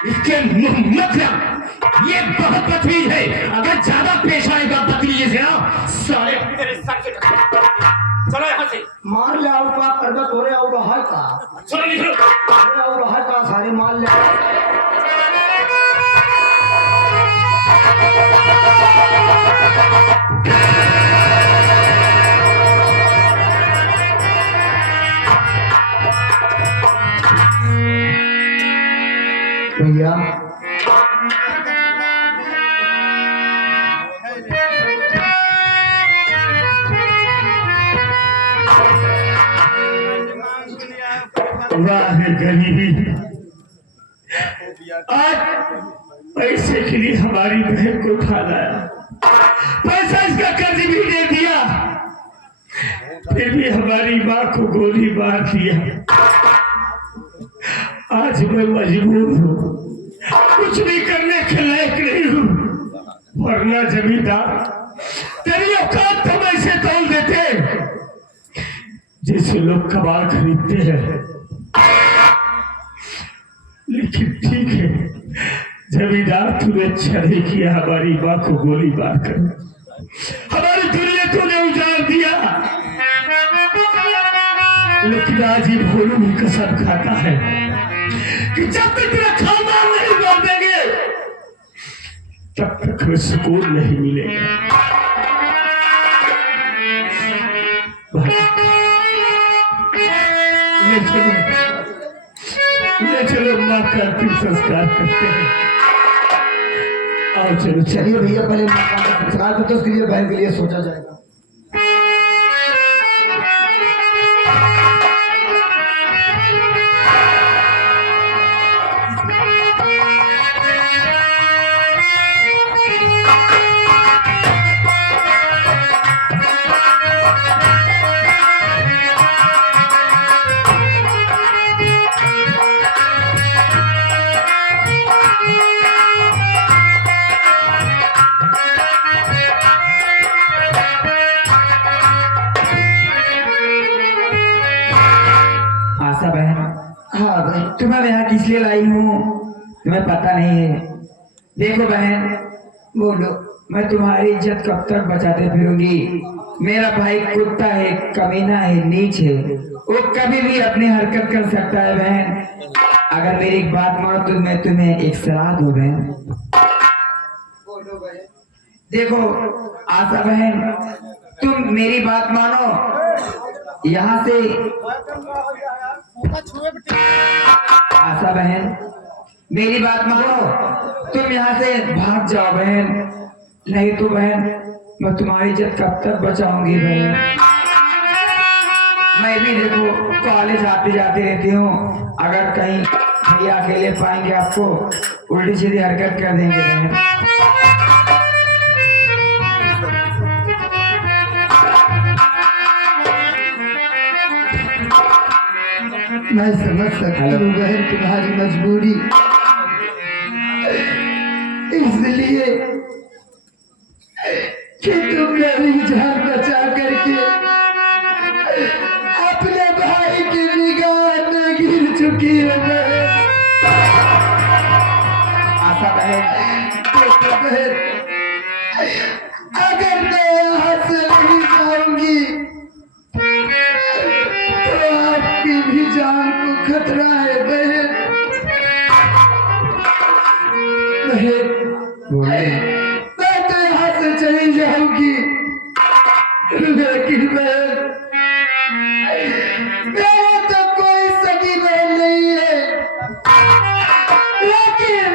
इसके मतलब ये बहुत बदतमीज है। अगर ज्यादा पेश आएगा बदतमीजी से ना साले तेरे सर के चलो यहाँ से। मार ले आओ का करबा तोरे आओ का है का चलो निकलो। तोरे आओ का है का सारे मार ले भैया वाह गरीबी। आज पैसे के लिए हमारी बहन को उठा लाया, पैसा इसका कर्ज भी दे दिया, फिर भी हमारी माँ को गोली मार दिया। आज मैं मजबूर हूँ, कुछ भी करने के लायक नहीं हूँ। वरना जमींदार तेरी औकात तो ऐसे तोल देते जैसे लोग कबाड़ खरीदते हैं। लेकिन ठीक है जमींदार, तूने अच्छा नहीं किया, हमारी माँ को गोली मार कर हमारी दुनिया तूने उजाड़ दिया। लेकिन आज ये भोलू भी कसम खाता है कि जब तक तेरा खानदान नहीं मार देंगे तब तक हमें सुकून नहीं मिलेगा। ले चलो माँ का अंतिम संस्कार करते हैं। आओ चलो चलिए भैया पहले माँ का संस्कार करते उसके लिए बहन के लिए सोचा जाएगा। तुम्हें यहाँ किस लिए लाई हूँ तुम्हें पता नहीं है। देखो बहन, बोलो, मैं तुम्हारी इज्जत कब तक बचाते फिरूंगी। मेरा भाई कुत्ता है, कमीना है, नीच है, वो कभी भी अपनी हरकत कर सकता है। बहन अगर मेरी एक बात मानो तो मैं तुम्हें एक सलाह दूं बहन। बोलो बहन। देखो आशा बहन, तुम मेरी बात मानो, यहाँ से आशा बहन मेरी बात मानो, तुम यहाँ से भाग जाओ बहन, नहीं तो बहन मैं तुम्हारी इज्जत कब तक बचाऊंगी बहन। मैं भी देखो कॉलेज आते जाते रहती हूँ, अगर कहीं भैया अकेले पाएंगे आपको उल्टी सीधी हरकत कर देंगे बहन। मैं समझ सकती हूँ बहन तुम्हारी मजबूरी, इसलिए कि तुम मेरी जान बचा करके अपने भाई की निगाह में गिर चुकी हो बहन। आशा बहन, देखो बहन, अगर मैं यहाँ से नहीं जाऊंगी तो आपकी भी जान को खतरा है बहन। बहन मैं तो यहाँ से चली जाऊंगी, लेकिन बहन मेरा तो कोई सगी बहन नहीं है, लेकिन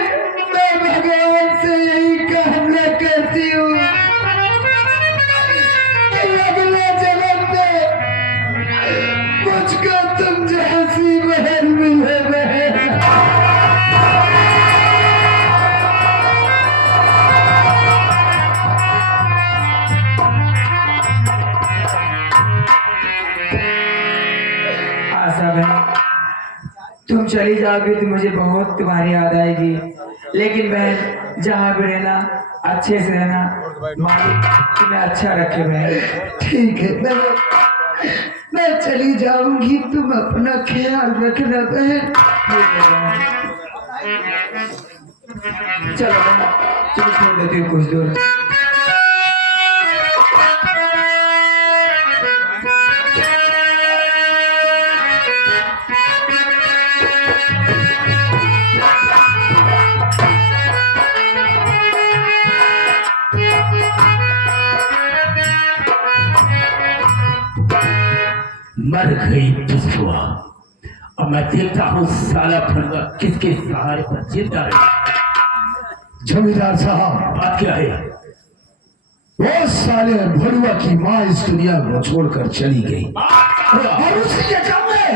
मैं भगवान से यही कामना करती हूँ कि अगले जन्म में मुझको तुम जैसी बहन मिले बहन। आशा बहन, तुम चली जाओगी तो मुझे बहुत तुम्हारी याद आएगी, लेकिन बहन जहाँ भी रहना अच्छे से रहना, मालिक तुम्हें अच्छा रखे बहन। ठीक है मैं चली जाऊंगी, तुम अपना ख्याल रखना बहन। चलो चलो छोड़ देती हूँ कुछ दूर। मर गई पिछुआ। अब मैं देखता हूँ साला फलवा किसके सहारे पर जिंदा है। जमींदार साहब, बात क्या है? वो साले भरुआ की माँ इस दुनिया को छोड़कर चली गई और उसकी जगह में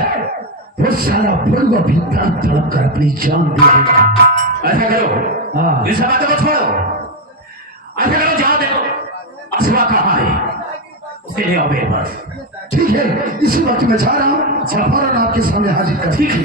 वो साला भरुआ भी तड़प तड़प कर अपनी जान दे देगा। ऐसा करो, हाँ। इस बात को छोड़ो। ऐसा करो, जाओ देखो अश्वा कहाँ है, उसे ले आओ मेरे पास। ठीक है, इसी वक्त मैं जा रहा हूँ, फौरन आपके सामने हाजिर कर। ठीक है।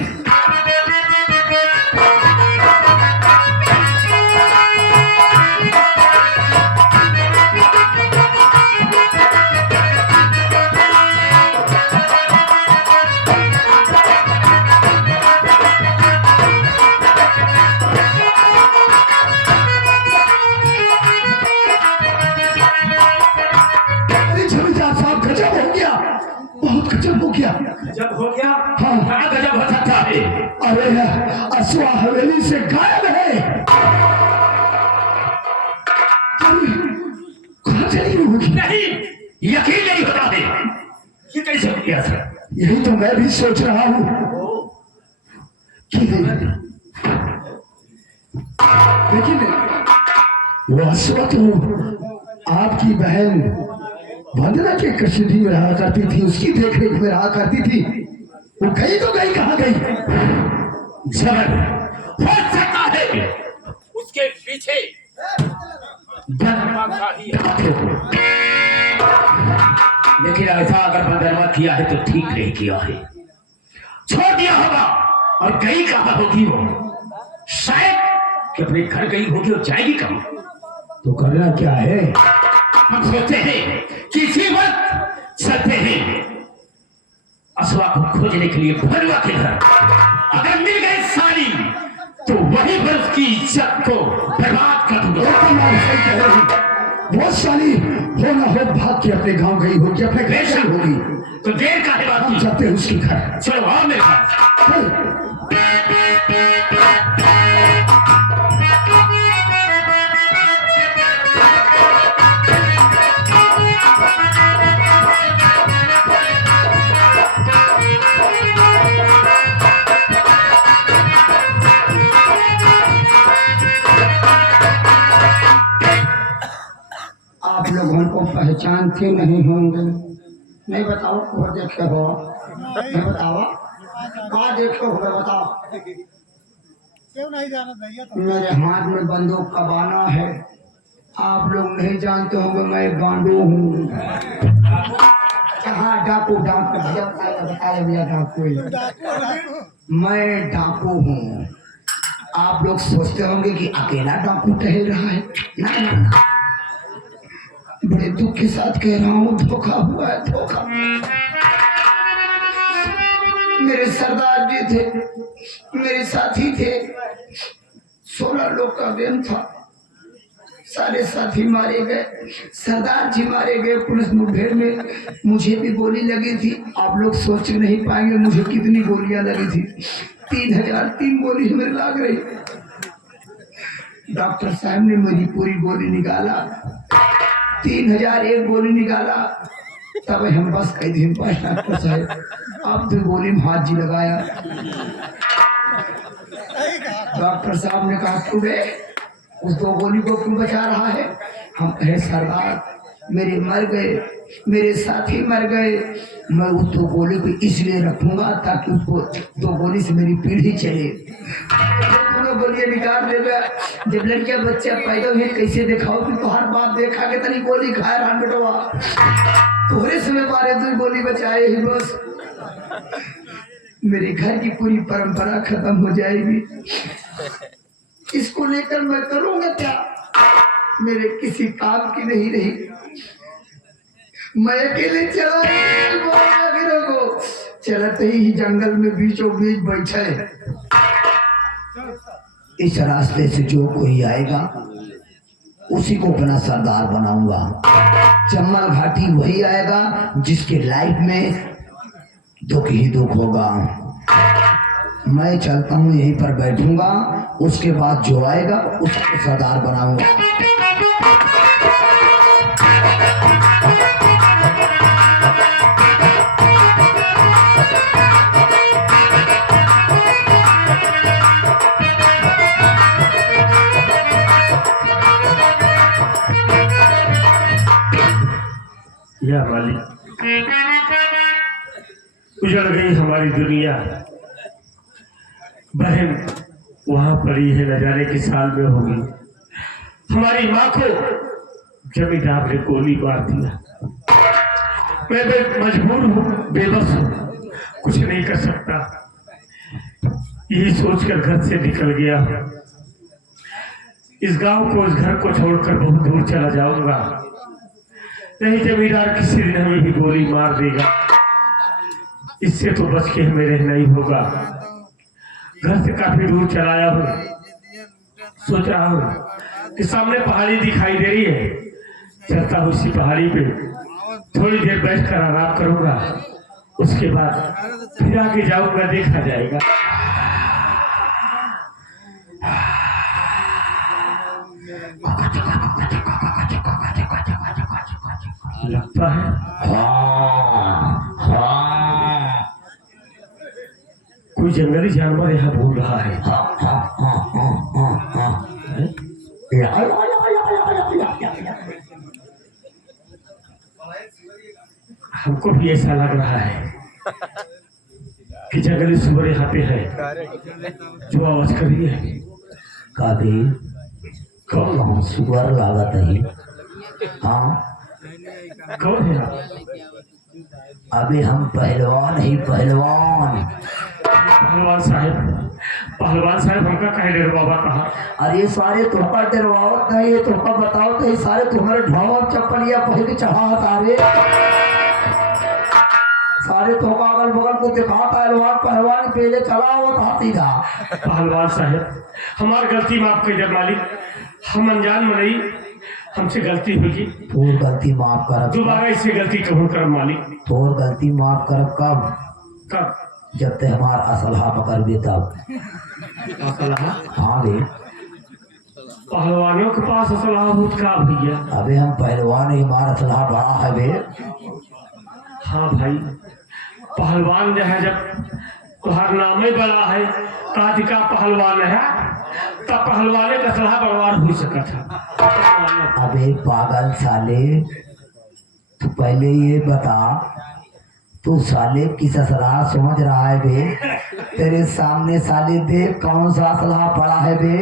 अरे जमींदार साहब, गजब हो गया, बहुत गजब हो गया। जब हो गया, हाँ। कहाँ गजब हो सकता है? अरे अश्वा हवेली से गायब है। अरे, कहाँ चली होगी? नहीं, यकीन नहीं होता है। ये कैसे हो गया सर? यही तो मैं भी सोच रहा हूँ कि लेकिन वो अश्वा तो आपकी बहन वंदना के कस्टडी में रहा करती थी, उसकी देखरेख में रहा करती थी। वो गई तो गई, कहाँ गई? जबर हो सकता है उसके पीछे बंदरवा का ही हाथ हो। लेकिन ऐसा अगर बंदरवा किया है तो ठीक नहीं किया है, छोड़ दिया होगा। और गई कहाँ होगी वो? शायद कि अपने घर गई होगी और जाएगी कहाँ? तो करना क्या है? हम सोचते हैं कि इसी वक्त चलते हैं अश्वा को खोजने के लिए भरुआ के घर। अगर मिल गई साली तो वहीं पर उसकी इज्जत को बर्बाद कर दूंगा। एकदम आप सही कह रहे हैं। वो साली हो ना हो भाग के अपने गांव गई होगी, अपने घर गई होगी। तो देर का है बात हम की। जाते हैं उसके घर। चलो आओ मेरे साथ। चल। आप लोगों को पहचानते नहीं होंगे, नहीं बताओ वो देखे हो, नहीं बताओ कहाँ देखे हो, बताओ। क्यों नहीं जाना भैया? मेरे हाथ में बंदूक का बाना है, आप लोग नहीं जानते होंगे मैं गांडू हूँ। हाँ डाकू, डाकू भैया बताया भैया डाकू मैं डाकू हूँ। आप लोग सोचते होंगे कि अकेला डाकू टहल रहा है, ना ना ना, बड़े दुख के साथ कह रहा हूँ, धोखा हुआ है, धोखा। मेरे सरदार जी थे, मेरे साथी थे, 16 लोग का गेम था, सारे साथी मारे गए, सरदार जी मारे गए पुलिस मुठभेड़ में। मुझे भी गोली लगी थी, आप लोग सोच नहीं पाएंगे मुझे कितनी गोलियां लगी थी। 3003 गोली मेरे लाग रही। डॉक्टर साहब ने मेरी पूरी गोली निकाला, 3001 गोली निकाला, तब हम बस कई दिन पास डॉक्टर साहब अब तो गोली में हाथ जी लगाया। डॉक्टर साहब ने कहा तू बे उस 2 गोली को क्यों बचा रहा है? हम कहे सरदार मेरे मर गए, मेरे साथी मर गए, मैं उस 2 गोली को इसलिए रखूंगा ताकि उसको 2 गोली से मेरी पीढ़ी चले। गोलियां निकाल देगा। जब लड़कियां बच्चे पैदा हुए कैसे दिखाओ कि तो हर बात देखा के तनी गोली खाए रहा बेटवा, थोड़े समय मारे 2 गोली बचाए ही बस मेरे घर की पूरी परंपरा खत्म हो जाएगी। इसको लेकर मैं करूंगा क्या? मेरे किसी काम की नहीं रही, मैं अकेले चला को चलते ही जंगल में बीचों बीच बैठे। इस रास्ते से जो कोई आएगा उसी को अपना सरदार बनाऊंगा। चम्बल घाटी वही आएगा जिसके लाइफ में दुख ही दुख होगा। मैं चलता हूँ, यहीं पर बैठूंगा, उसके बाद जो आएगा उसको सरदार बनाऊंगा। या मालिक, उजड़ गई हमारी दुनिया। बहन वहां पड़ी है, न जाने किस साल में होगी। हमारी माँ को जमींदार ने गोली मार दिया। मैं मजबूर हूँ, बेबस हूँ, कुछ नहीं कर सकता। यही सोचकर घर से निकल गया। इस गांव को, इस घर को छोड़कर बहुत दूर चला जाऊंगा। नहीं जमींदार किसी दिन हमें भी गोली मार देगा। इससे तो बच के हमें रहना ही होगा। घर से काफी दूर चलाया हूँ। सोच रहा हूँ कि सामने पहाड़ी दिखाई दे रही है, चलता हूँ इसी पहाड़ी पे, थोड़ी देर बैठकर आराम करूंगा। उसके बाद फिर आगे जाऊंगा, देखा जाएगा। लगता है कोई जंगली जानवर यहाँ बोल रहा है। हमको भी ऐसा लग रहा है कि जंगली सुअर यहाँ पे है जो आवाज कर रही है। काबे कौन सुअर लागत है? हाँ, कौन है आप? अबे हम पहलवान ही पहलवान। पहलवान साहब, पहलवान साहब हमका कहे डेर बाबा कहा। अरे सारे तुमका डरवावत नहीं, तुमका बताओ तो सारे तुम्हारे ढावा चप्पलिया पहले चढ़ा सारे सारे तुमका अगल बगल को दिखा पहलवान पहलवान पहले चला हुआ था सीधा। पहलवान साहब हमारी गलती माफ कर दे मालिक, हम अनजान में नहीं, हमसे गलती होगी। तोर गलती माफ कर, दोबारा इससे गलती कहूँ कर मालिक। तोर गलती माफ कर कब? कब? जब ते हमार असलहा पकड़ भी तब। असलहा? हाँ बे, पहलवानों के पास असलहा भूत का भैया। अबे हम पहलवान ही, हमारा असलहा बड़ा है बे। हाँ भाई, पहलवान जो है, जब तुम्हारा नाम ही बड़ा है, का पहलवान है, तब पहलवाने का सलाह बर्बाद हो सका था। अबे पागल साले, तू पहले ये बता, तू साले किस सलाह समझ रहा है बे? तेरे सामने साले देख कौन सा सलाह पड़ा है बे?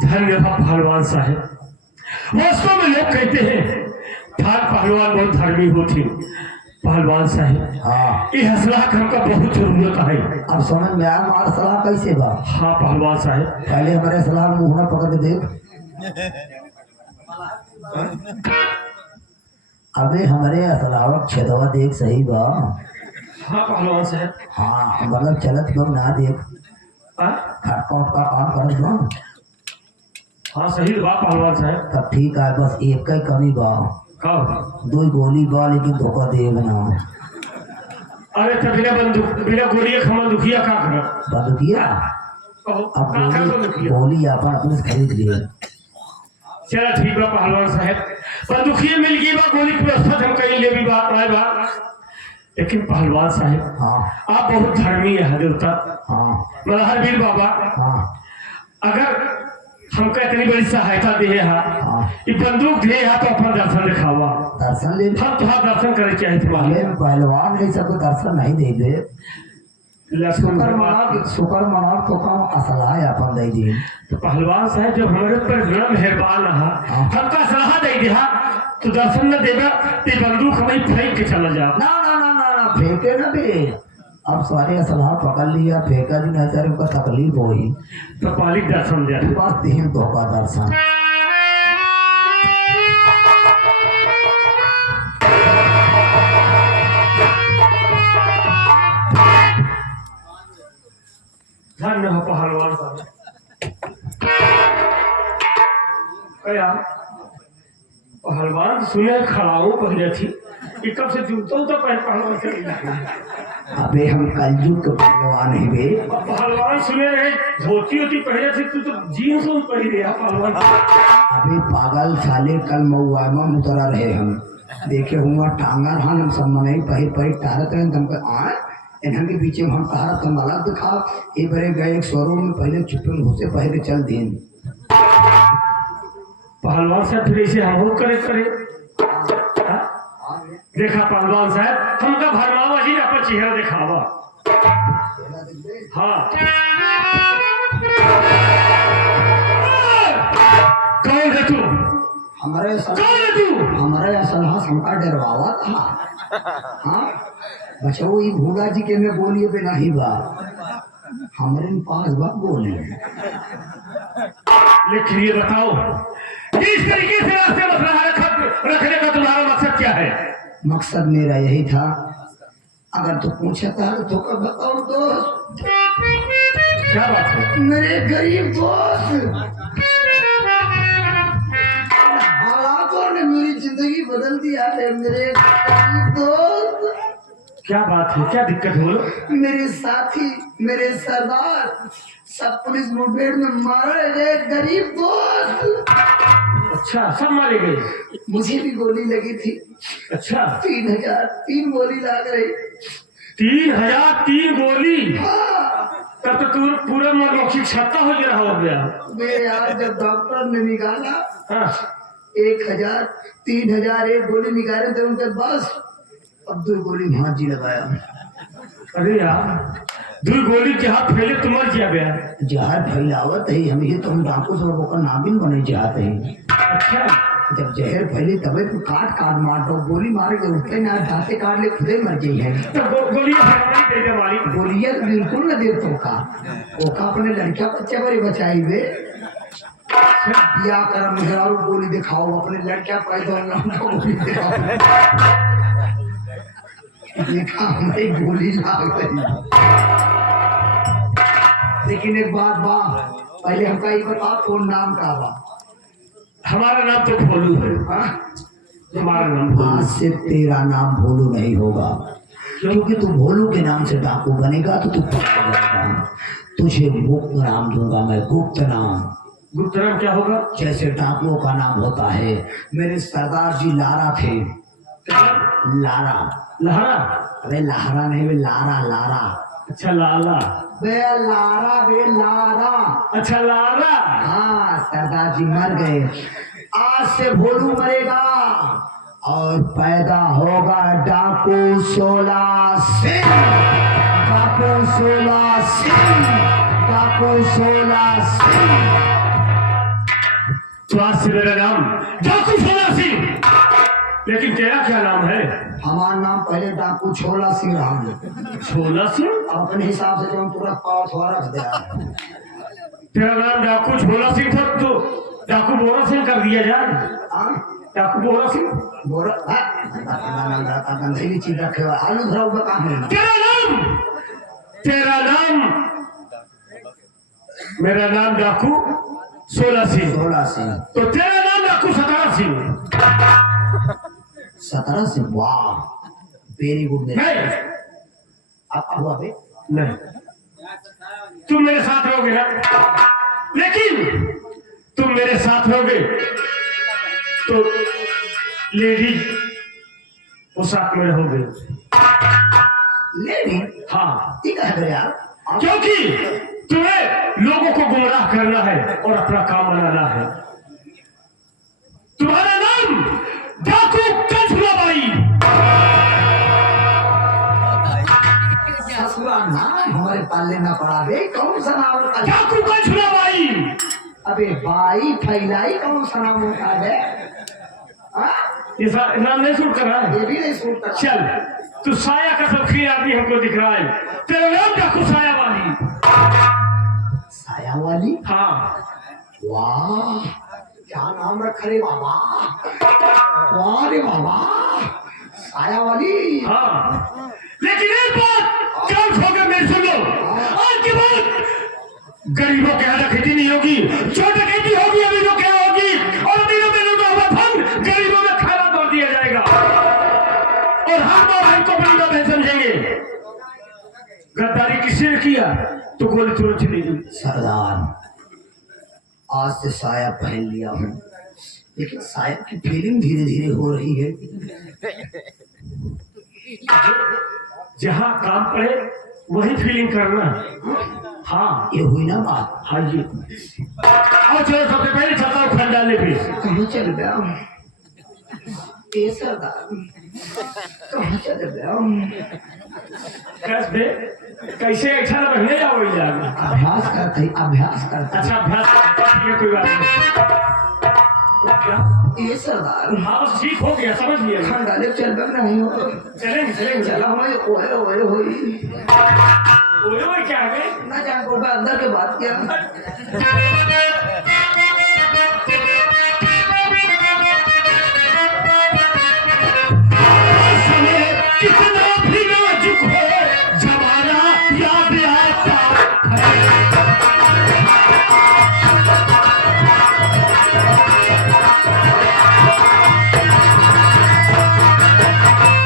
धन्यवाद पहलवान साहब। वास्तव में लोग कहते हैं थार पहलवान बहुत धर्मी होती। पहलवान साहब, हाँ, ये हसला हमका बहुत जरूरत है। अब समझ में आया हमारा सलाह कैसे बा? हाँ पहलवान साहब, पहले हमारे सलाह मुंह ना पकड़ के देख। अबे हमारे असलावक छेदवा देख सही बा। हाँ पहलवान साहब। हाँ, मतलब चलत बम ना देख, हाँ? खटका उटका काम करत बा। हाँ सही बात पहलवान साहब। तब ठीक है, बस एक का कमी बा, कब? 2 गोली बा, लेकिन धोखा दे ना। अरे तब बिना बंदूक, बिना गोली के खमन दुखिया का कर? बंदूकिया अब गोली अपन अपने से खरीद लिए। चला ठीक बा पहलवान साहब, बंदूकिया मिल गई बा, गोली की व्यवस्था हम कहीं ले भी बात आए बा। लेकिन पहलवान साहब, हाँ आप बहुत धर्मी है देवता, हाँ मल्हार वीर बाबा। हाँ अगर हमका इतनी बड़ी सहायता दे है, हाँ, ये बंदूक दे है, तो अपना दर्शन दिखावा। दर्शन ले। हम तुहार दर्शन करे चाहे तुम्हारे। पहले पहलवान नहीं सबको दर्शन नहीं दे दे। शुक्र मना तो कम असला है अपन दे दी। तो पहलवान साहब जब हमारे ऊपर इतना मेहरबान रहा, हमका सलाह दे दिया, तो दर्शन न देगा तो बंदूक हमें फेंक के चला जा। ना ना ना ना ना फेंके ना बे। अब सारे असला पकड़ लिया, फेंका भी नहीं, तेरे को तकलीफ हुई तो पालिक दर्शन दे। बस तीन धोखा दर्शन। क्या पहलवान सुने खड़ाऊ पहले थी कि कब से जूतों तो पहलवान चली अबे हम कलयुग के पहलवान है बे। पहलवान सुने रहे धोती होती पहले थी तू तो जीन्स में पहन लिया पहलवान। अबे पागल साले कल मऊआमा उतरा रहे हम देखे हुआ टांगा रहा हम सब मनाई पही पही टारत रहे तुमको आ इन्हन के पीछे हम तारत हम अलग दिखा ये बड़े गए एक शोरूम में पहले चुपन घुसे पहले चल दिन पहलवान साहब फिर ऐसे हम हो करे हाँ? देखा पहलवान साहब हमका भरमावा जी ने अपना चेहरा दिखावा। हाँ कौन है तू? हमारे कौन है तू? हमारे असलहा हमका डरवावा था। हाँ बचाओ ये भूला जी के में बोलिए बिना ही बा हमारे पास बात बोली। लेकिन ये बताओ इस तरीके से रास्ते रखने का तुम्हारा मकसद क्या है? मकसद मेरा यही था अगर तू पूछा था तो कब बताओ दोस्त। क्या बात है? मेरे गरीब दोस्त हालातों ने मेरी जिंदगी बदल दिया है मेरे गरीब दोस्त। क्या बात है? क्या दिक्कत बोलो? मेरे साथी मेरे सरदार सब पुलिस मुठभेड़ में मारे गए गरीब दोस्त। अच्छा सब मारे गए? मुझे भी गोली लगी थी। अच्छा 3003 गोली लग रही। 3003 गोली? हाँ। तब तो तू पूरा मौखिक छत्ता हो गया हो गया। मेरे यार जब डॉक्टर ने निकाला हाँ 1000 3000 एक गोली निकाले थे उनके पास अब 2 गोली भांजी लगाया। अरे यार 2 गोली के हाथ फैले तो मर जा गया। जहर फैलावत है हम ये तो हम डाकू सब का नाबिन बने चाहते हैं। अच्छा जब जहर फैले तबे तो काट काट मार दो गोली मार के उठते ना दांते काट ले खुदे मर गई है। तो गोलियां फैलवाई दे दे मारी। गोलियां बिल्कुल न दे तो का अपने लड़का बच्चे बड़े बचाई वे या कर मुझे और गोली दिखाओ अपने लड़का पैदा गोली दिखाओ। देखा हमारी गोली लाग गई। लेकिन एक बात बा पहले हमका ये बता तो नाम का बा। हमारा नाम तो भोलू है। हाँ? हमारा नाम भोलू। आज से तेरा नाम भोलू नहीं होगा क्योंकि तू भोलू के नाम से डाकू बनेगा तो तू पकड़ा जाएगा। तुझे गुप्त नाम दूंगा मैं गुप्त नाम। गुप्त नाम क्या होगा? जैसे डाकुओं का नाम होता है मेरे सरदार जी लारा थे। लारा लहरा? अरे लहरा नहीं वे लारा लारा। अच्छा लाला। बे लारा बे लारा। अच्छा लाला। हाँ सरदार जी मर गए। आज से भोलू मरेगा और पैदा होगा डाकू 16 सिंह। डाकू 16 सिंह। डाकू 16 सिंह। तो आज से मेरा नाम डाकू 16 सिंह। लेकिन तेरा क्या नाम है? हमारा नाम पहले डाकू 16 सिंह रहा। 16 सिंह? अपने हिसाब से जो हम पूरा पाव थोड़ा रख दिया। तेरा नाम डाकू 16 सिंह था तो डाकू बोरा सिंह कर दिया जाए। डाकू बोरा सिंह? बोरा गंदगी चीज रखे हुआ आलू भरा हुआ कहाँ है? तेरा नाम मेरा नाम डाकू 16 सिंह। 16 सिंह। तो तेरा नाम डाकू 17 सिंह। 17 सिंह। वाह वेरी गुड। नहीं अब हुआ बे नहीं तुम मेरे साथ रहोगे ना? लेकिन तुम मेरे साथ रहोगे तो लेडीज पोशाक में रहोगे। लेडी? हाँ ठीक है यार क्योंकि तुम्हें लोगों को गुमराह करना है और अपना काम बनाना है। तुम्हारा नाम डाकू कंचुलाबाई। ससुरा नाम हमारे पालने ना पड़ा बे। कौन सा नाम होता है? डाकू कंचुलाबाई। अबे बाई फैलाई कौन सा नाम होता है? ये नाम नहीं सूट कर रहा है? ये भी नहीं सूट कर। चल तू साया का शौकीन आदमी हमको दिख रहा है। तेरा नाम डाकू साया वाली। साया वाली? हाँ। वाह क्या नाम रखा रे बाबा। वाह रे बाबा साया वाली। हाँ लेकिन एक बात कान खोकर मेरी सुन लो। आज के बाद गरीबों के यहाँ डकैती नहीं होगी। जो डकैती होगी अभी तो क्या होगी और और हर माँ बहन को अपनी माँ बहन समझेंगे। गद्दारी किसने किया तो गोली तुरंत चलेगी। सरदार, आज से साया पहन लिया हूँ, लेकिन साया की फीलिंग धीरे धीरे हो रही है। जहाँ काम पड़े वही फीलिंग करना। हाँ ये हुई ना बात। हाँ जी। आओ चलो सबसे पहले चलता हूँ खंडाले पे। कहाँ चल गया ये सरदार, कहाँ चल गया? कैसे कैसे अच्छा लगने जाओ जाएगा। अभ्यास करते अभ्यास करते। अच्छा अभ्यास करते कोई बात नहीं। क्या ये सरदार, हाँ बस ठीक हो गया समझ लिया। खंडाले चल रहे हो? चलेंगे चलेंगे। चला मैं ओए ओए होई ओए ओए क्या है ना जान को अंदर के बात क्या। कितना भी नाजुक हो जमाना याद आता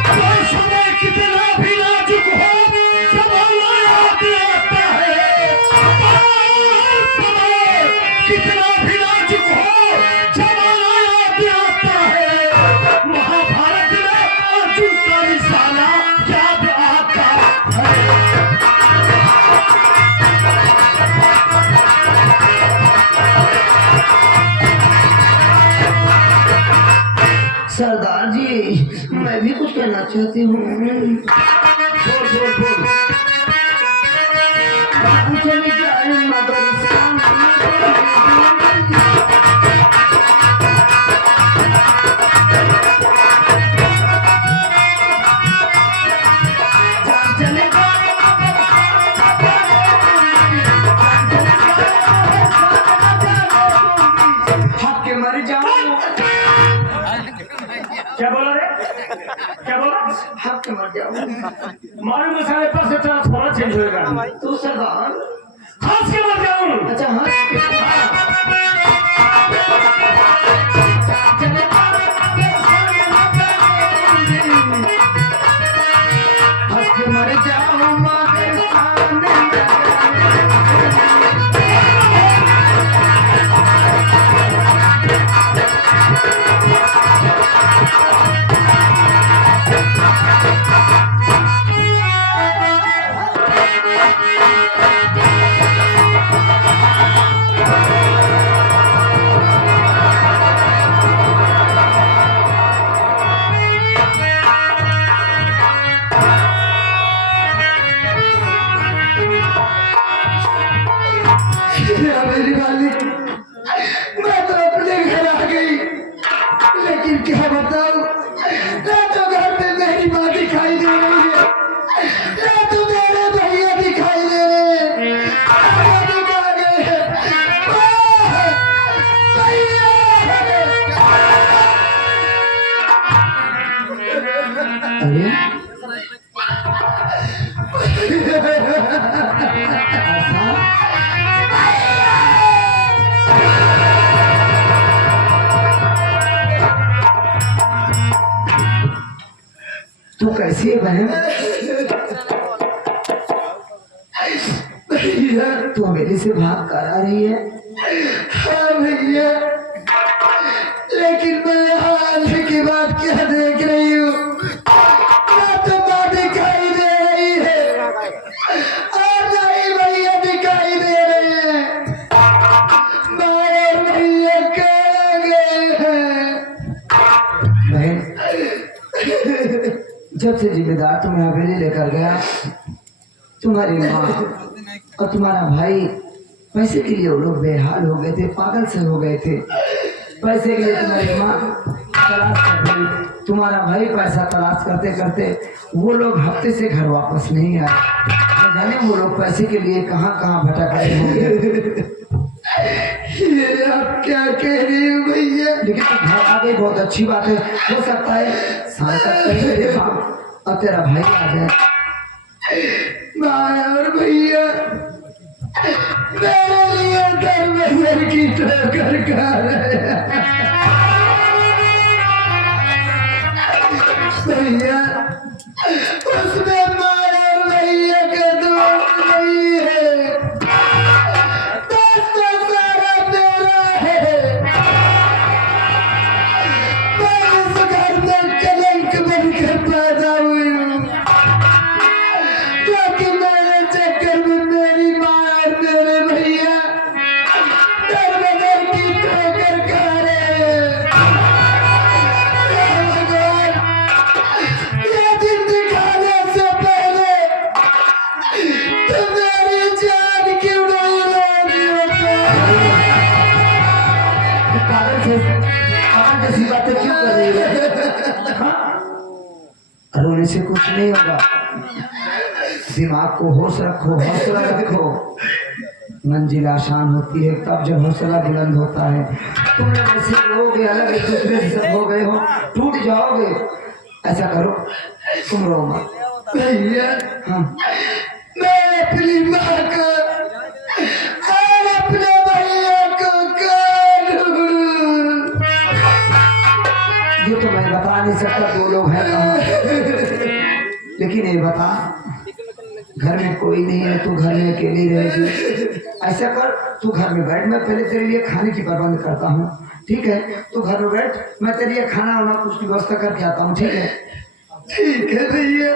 कोई समय कितना भी नाजुक हो जमाना याद आता है। समय कितना भी नाजुक हो जमाना याद आता है। महाभारत में अर्जुन का निशाना याद आता है। सरदार जी, मैं भी कुछ कहना चाहती हूँ। बोल बोल बोल। चली जाए मदरसा हक के मर जाओ। क्या बोला रे क्या बोला। हक के मर जाओ। मालूम मसाले पर से तेरा थोड़ा चेंज होएगा। तू सरदार, खास के मर जाऊं। अच्छा हाँ हंस के मर जाओ मगर सामने मेरी मालिक, मैं तो अपने घर आ गई, लेकिन क्या बताऊं, ना तो घर में मेरी माँ दिखाई दे रही है, ना तो मेरे भैया दिखाई दे रहे हैं। भैया कहाँ गए हैं? भैया! अरे तू कैसी है बहन? भैया तू मेरे से भाग कर आ रही है? हाँ भैया, लेकिन मैं हाल की बात क्या देख रही हूँ, ना तो माँ दिखाई दे रही है और ना ही भैया दिखाई दे रहे हैं। माँ और भैया कहाँ गए हैं? बहन, जब से जिम्मेदार तुम्हें हवेली लेकर गया, तुम्हारी माँ और तुम्हारा भाई पैसे के लिए वो लोग बेहाल हो गए थे, पागल से हो गए थे। पैसे के लिए तुम्हारी माँ तलाश कर रही, तुम्हारा भाई पैसा तलाश करते करते वो लोग हफ्ते से घर वापस नहीं आए। न जाने वो लोग पैसे के लिए कहाँ कहाँ भटक रहे होंगे। ये आप क्या कह रही हो भैया? लेकिन तुम घर आ गई, बहुत अच्छी बात है। हो सकता है साल तक मेरे बाप और तेरा भाई आ जाए। माँ और भैया मेरे लिए घर में सर की ठोकर खा रहे हैं। भैया उसमें मारा भैया का दोस्त नहीं है, दोस्त सारा मेरा है। मैं इस घर में कलंक बनकर पैदा हुई हूँ, क्योंकि मेरे चक्कर में मेरी माँ और मेरे भैया दर बदर की ठोकर खा रहे हैं। भगवान, ये दिन दिखाने से पहले तो मेरी जान क्यों नहीं रोनी होती? पागल जैसी बातें क्यों कर रही है? रोने से कुछ नहीं होगा, दिमाग को होश रखो, हौसला रखो। मंजिल आसान होती है तब जब हौसला बुलंद होता है। तुम लोग ऐसे रहोगे, अलग एक दूसरे से सब हो गए हो, टूट जाओगे। ऐसा करो, तुम रो मत भैया। हाँ, मैं अपनी माँ को और अपने भैया को करूँ। ये तो मैं बता नहीं सकता दो लोग हैं कहाँ, लेकिन ये बता घर में कोई नहीं है, तू घर में अकेली रहेगी। ऐसा कर, तू घर में बैठ, मैं पहले तेरे लिए खाने की प्रबंध करता हूँ, ठीक है? तू घर में बैठ, मैं तेरे लिए खाना वाना कुछ की व्यवस्था करके आता हूँ, ठीक है? ठीक है भैया।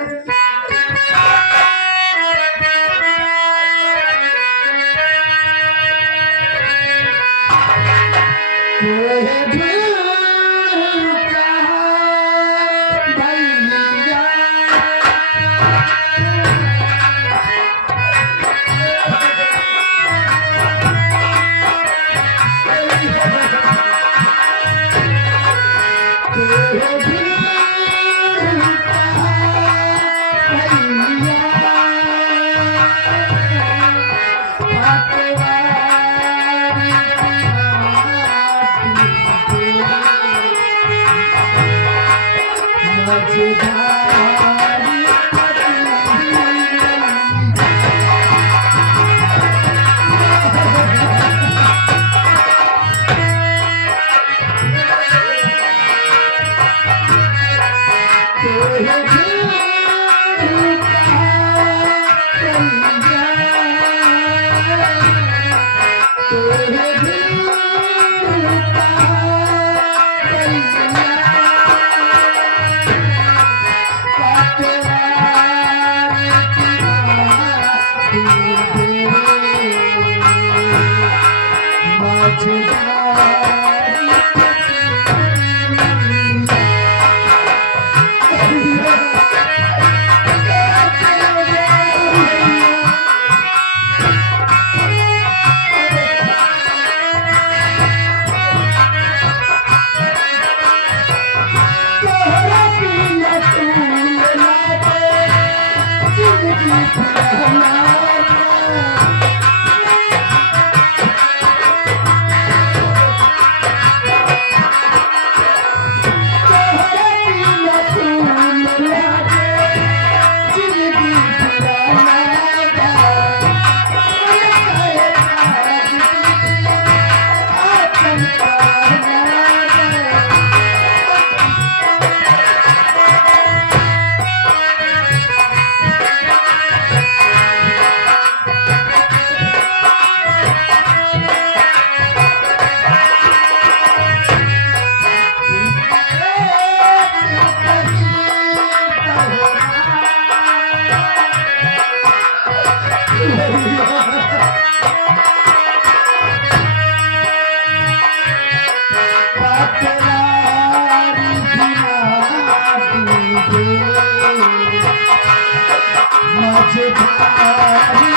मुझे भारी